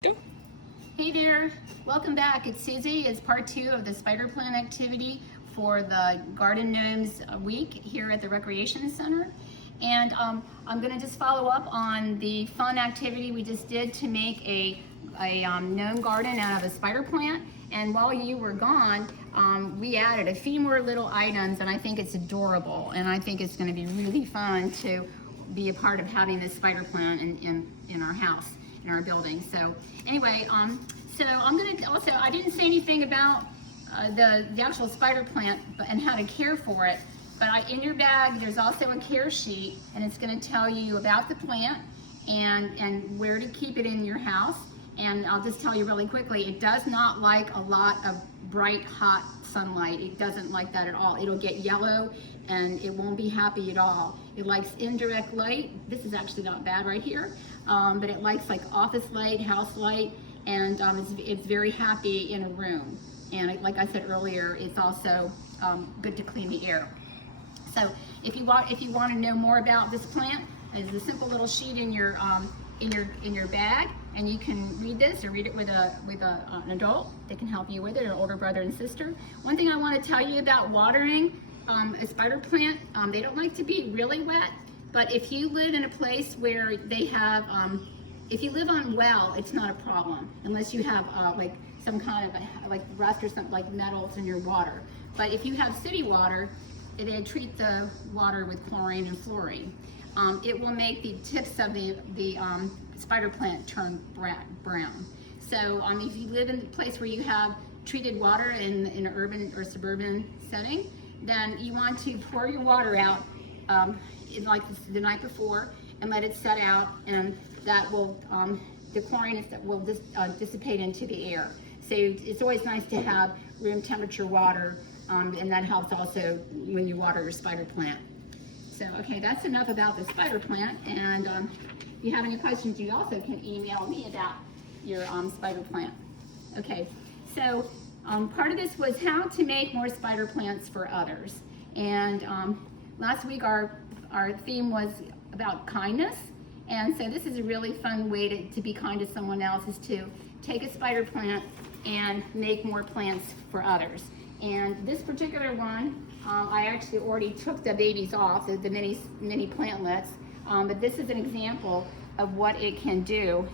Go. Hey there, welcome back. It's Susie. It's part 2 of the spider plant activity for the Garden Gnomes week here at the Recreation Center. And I'm going to just follow up on the fun activity we just did to make a gnome garden out of a spider plant. And while you were gone, we added a few more little items, and I think it's adorable. And I think it's going to be really fun to be a part of having this spider plant in our house, in our building. So anyway, so I'm gonna also, I didn't say anything about the actual spider plant and how to care for it, but in your bag there's also a care sheet, and it's going to tell you about the plant and where to keep it in your house. And I'll just tell you really quickly, it does not like a lot of bright hot sunlight. It doesn't like that at all. It'll get yellow and it won't be happy at all. It likes indirect light. This is actually not bad right here, but it likes like office light, house light, and it's very happy in a room. And like I said earlier, it's also good to clean the air. So if you want to know more about this plant, there's a simple little sheet in your bag, and you can read this or read it with an adult that can help you with it, an older brother and sister. One thing I want to tell you about watering a spider plant, they don't like to be really wet, but if you live in a place where they have, if you live on well, it's not a problem, unless you have like some kind of like rust or something, like metals in your water. But if you have city water, they treat the water with chlorine and fluorine. It will make the tips of the spider plant turn brown. So if you live in a place where you have treated water in an urban or suburban setting, then you want to pour your water out like the night before and let it set out, and that will, the chlorine will dissipate into the air. So it's always nice to have room temperature water, and that helps also when you water your spider plant. So, okay, that's enough about the spider plant, and if you have any questions, you also can email me about your spider plant. Okay, so part of this was how to make more spider plants for others. And last week our theme was about kindness, and so this is a really fun way to be kind to someone else, is to take a spider plant and make more plants for others. And this particular one, I actually already took the babies off, the mini plantlets, but this is an example of what it can do.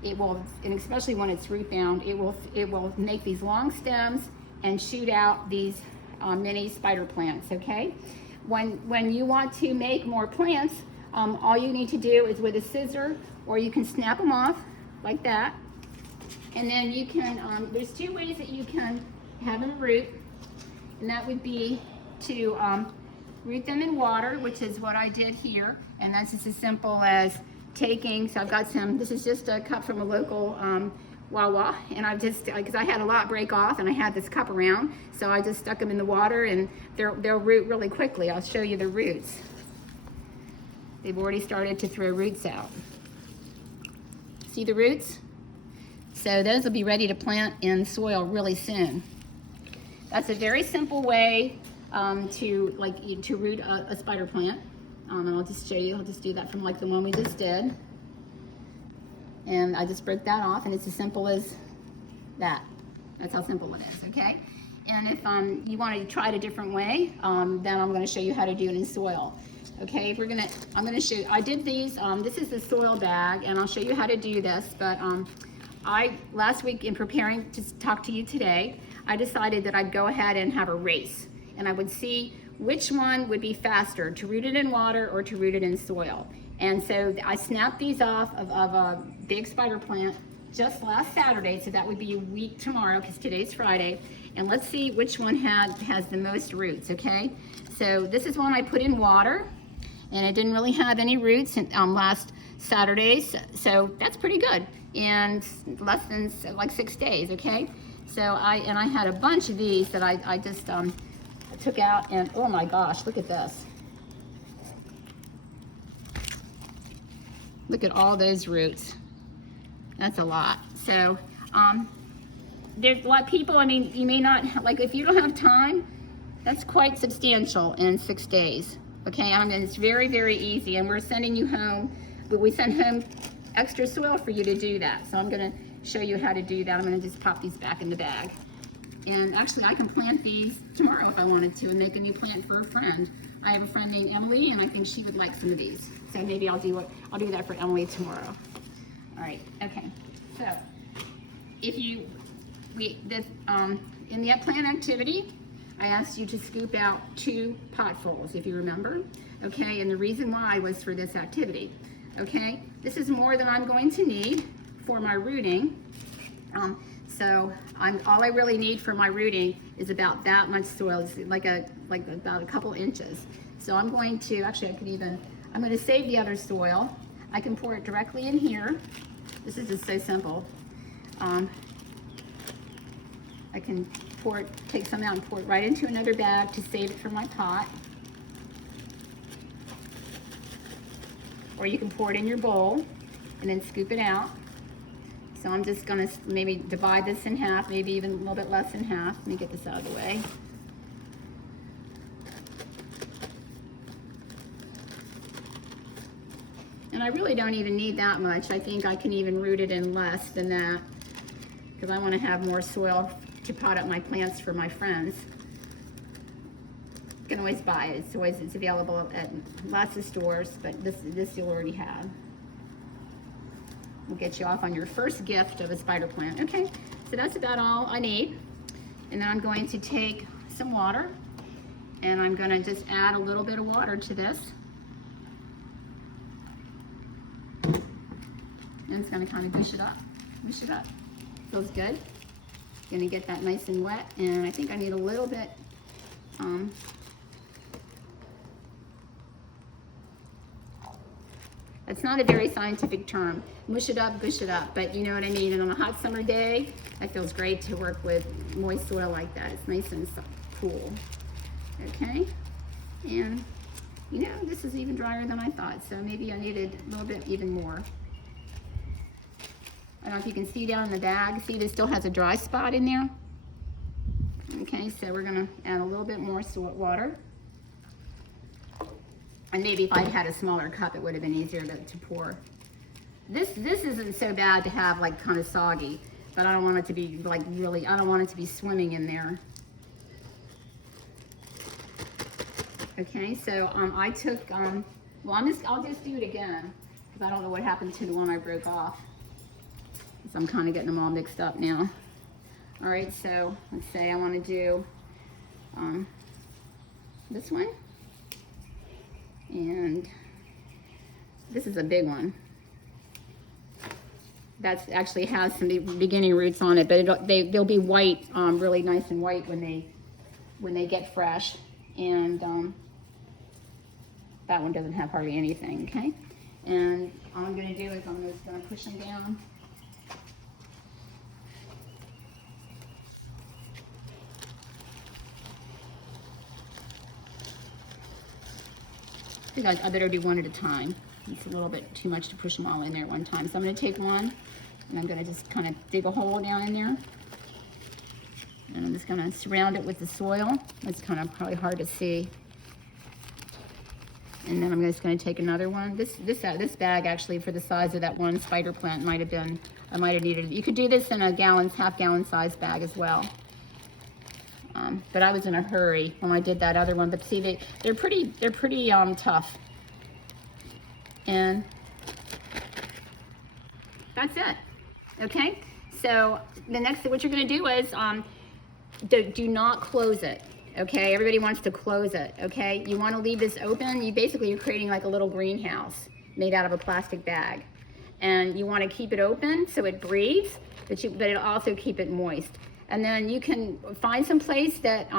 It will, and especially when it's root bound, it will make these long stems and shoot out these mini spider plants. Okay, when you want to make more plants, all you need to do is with a scissor, or you can snap them off like that, and then you can. There's two ways that you can have them root, and that would be to root them in water, which is what I did here, and that's just as simple as taking, so I've got some, this is just a cup from a local Wawa, and I've just, because I had a lot break off and I had this cup around, so I just stuck them in the water, and they'll root really quickly. I'll show you the roots. They've already started to throw roots out. See the roots? So those will be ready to plant in soil really soon. That's a very simple way to root a spider plant. And I'll just show you, I'll just do that from like the one we just did. And I just broke that off, and it's as simple as that. That's how simple it is, okay? And if you want to try it a different way, then I'm going to show you how to do it in soil. Okay, I'm going to show you, I did these, this is the soil bag, and I'll show you how to do this, but last week in preparing to talk to you today, I decided that I'd go ahead and have a race, and I would see which one would be faster, to root it in water or to root it in soil. And so I snapped these off of a big spider plant just last Saturday, so that would be a week tomorrow, because today's Friday. And let's see which one has the most roots, okay? So this is one I put in water, and it didn't really have any roots last Saturday, so that's pretty good. And less than like 6 days, okay? So I had a bunch of these that I just took out, and oh my gosh, look at this. Look at all those roots. That's a lot. So there's a lot of people, I mean, you may not, like if you don't have time, that's quite substantial in 6 days. Okay, I mean, it's very, very easy, and we're sending you home, but we send home extra soil for you to do that. So I'm gonna show you how to do that. I'm gonna just pop these back in the bag. And actually I can plant these tomorrow if I wanted to and make a new plant for a friend. I have a friend named Emily and I think she would like some of these. So maybe I'll do that for Emily tomorrow. All right, okay. So if you, in the plant activity, I asked you to scoop out 2 potfuls, if you remember. Okay, and the reason why was for this activity. Okay, this is more than I'm going to need for my rooting. All I really need for my rooting is about that much soil. It's like about a couple inches. So I'm going to, actually I'm going to save the other soil. I can pour it directly in here. This is just so simple. I can take some out and pour it right into another bag to save it for my pot. Or you can pour it in your bowl and then scoop it out. So I'm just gonna maybe divide this in half, maybe even a little bit less than half. Let me get this out of the way. And I really don't even need that much. I think I can even root it in less than that because I want to have more soil to pot up my plants for my friends. You can always buy it. It's available at lots of stores, but this you'll already have. We'll get you off on your first gift of a spider plant. Okay, so that's about all I need. And then I'm going to take some water and I'm going to just add a little bit of water to this. And it's going to kind of gush it up. Feels good. Going to get that nice and wet, and I think I need a little bit. It's not a very scientific term. Mush it up, gush it up, but you know what I mean. And on a hot summer day, it feels great to work with moist soil like that. It's nice and cool. Okay, and you know this is even drier than I thought, so maybe I needed a little bit even more. I don't know if you can see down in the bag. See, this still has a dry spot in there. Okay, so we're gonna add a little bit more water. And maybe if I'd had a smaller cup, it would have been easier to pour. This isn't so bad to have like kind of soggy, but I don't want it to be like really, I don't want it to be swimming in there. Okay, so I took, well, I'll just do it again because I don't know what happened to the one I broke off. So I'm kind of getting them all mixed up now. All right, so let's say I want to do this one. And this is a big one. That actually has some beginning roots on it, but they'll be white, really nice and white when they get fresh. And that one doesn't have hardly anything, okay? And all I'm gonna do is I'm just gonna push them down. I better do one at a time. It's a little bit too much to push them all in there at one time. So I'm going to take one and I'm going to just kind of dig a hole down in there. And I'm just going to surround it with the soil. It's kind of probably hard to see. And then I'm just going to take another one. This bag actually for the size of that one spider plant might have been, I might have needed it. You could do this in a half gallon size bag as well. But I was in a hurry when I did that other one. But see, they're pretty tough. And that's it. Okay. So the next thing, what you're going to do is do not close it. Okay. Everybody wants to close it. Okay. You want to leave this open. You're creating like a little greenhouse made out of a plastic bag, and you want to keep it open so it breathes, but it'll also keep it moist. And then you can find some place that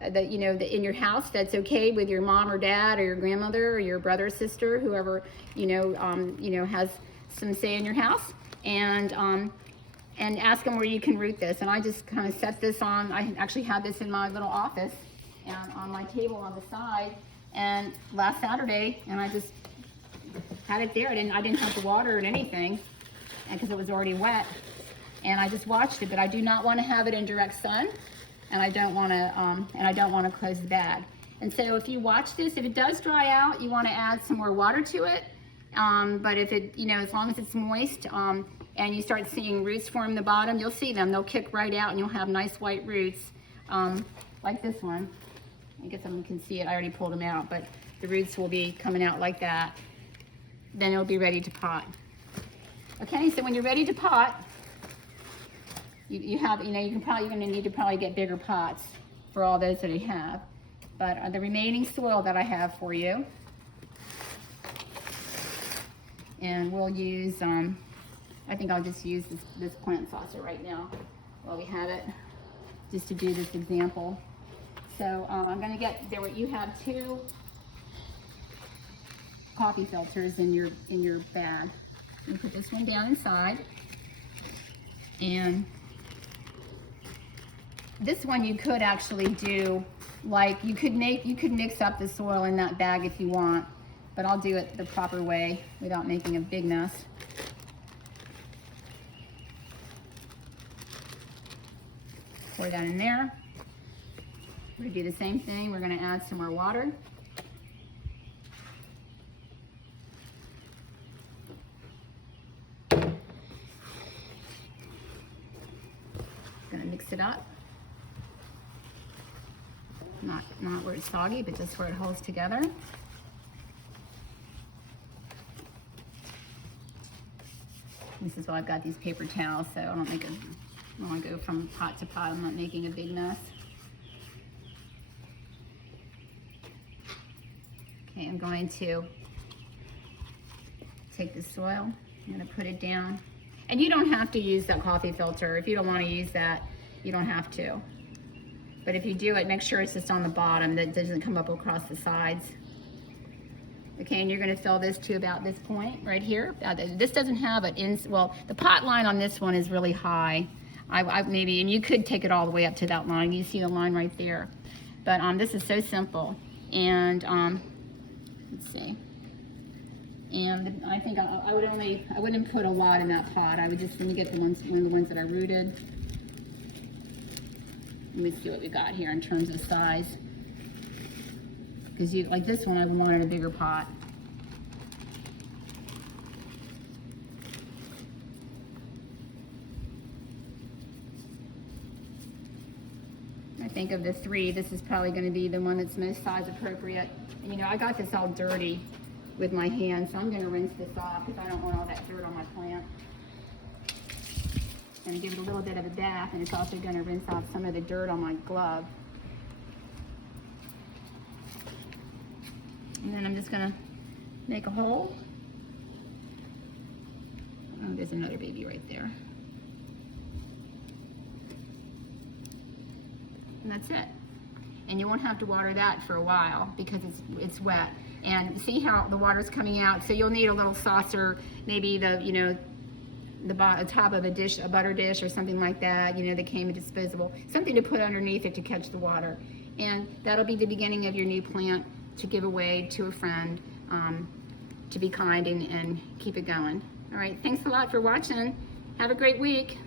in your house that's okay with your mom or dad or your grandmother or your brother or sister, whoever has some say in your house, and ask them where you can root this. And I just kind of set this on. I actually had this in my little office and on my table on the side. And last Saturday, and I just had it there. I didn't have to water it or anything, because it was already wet. And I just watched it, but I do not want to have it in direct sun, and I don't want to close the bag. And so if you watch this, if it does dry out, you want to add some more water to it, But if it, as long as it's moist, and you start seeing roots form the bottom, you'll see them. They'll kick right out and you'll have nice white roots, like this one. I guess everyone can see it. I already pulled them out, but the roots will be coming out like that. Then it'll be ready to pot. Okay, so when you're ready to pot, you're gonna need to probably get bigger pots for all those that you have. But the remaining soil that I have for you, and we'll use, I think I'll just use this plant saucer right now while we have it, just to do this example. So I'm gonna get, you have 2 coffee filters in your bag. You put this one down inside, and this one you could actually do, like you could mix up the soil in that bag if you want, but I'll do it the proper way without making a big mess. Pour that in there. We're gonna do the same thing. We're gonna add some more water. Gonna mix it up. Not where it's soggy, but just where it holds together. This is why I've got these paper towels, so I don't want to go from pot to pot. I'm not making a big mess. Okay, I'm going to take the soil. I'm going to put it down. And you don't have to use that coffee filter. If you don't want to use that, you don't have to. But if you do it, make sure it's just on the bottom, that doesn't come up across the sides. Okay, and you're going to fill this to about this point right here. This doesn't have it well, the pot line on this one is really high. Maybe, and you could take it all the way up to that line. You see the line right there. But this is so simple. And let's see. And I think I wouldn't put a lot in that pot. I would just, let me get one of the ones that I rooted. Let me see what we got here in terms of size. Because like this one, I wanted a bigger pot. I think of the 3, this is probably going to be the one that's most size appropriate. And I got this all dirty with my hands, so I'm going to rinse this off because I don't want all that dirt on my plant. I'm going to give it a little bit of a bath, and it's also going to rinse off some of the dirt on my glove. And then I'm just going to make a hole. Oh, there's another baby right there. And that's it. And you won't have to water that for a while because it's wet. And see how the water's coming out? So you'll need a little saucer, maybe the top of a dish, a butter dish or something like that, that came in disposable, something to put underneath it to catch the water. And that'll be the beginning of your new plant to give away to a friend, to be kind and keep it going. All right, thanks a lot for watching. Have a great week.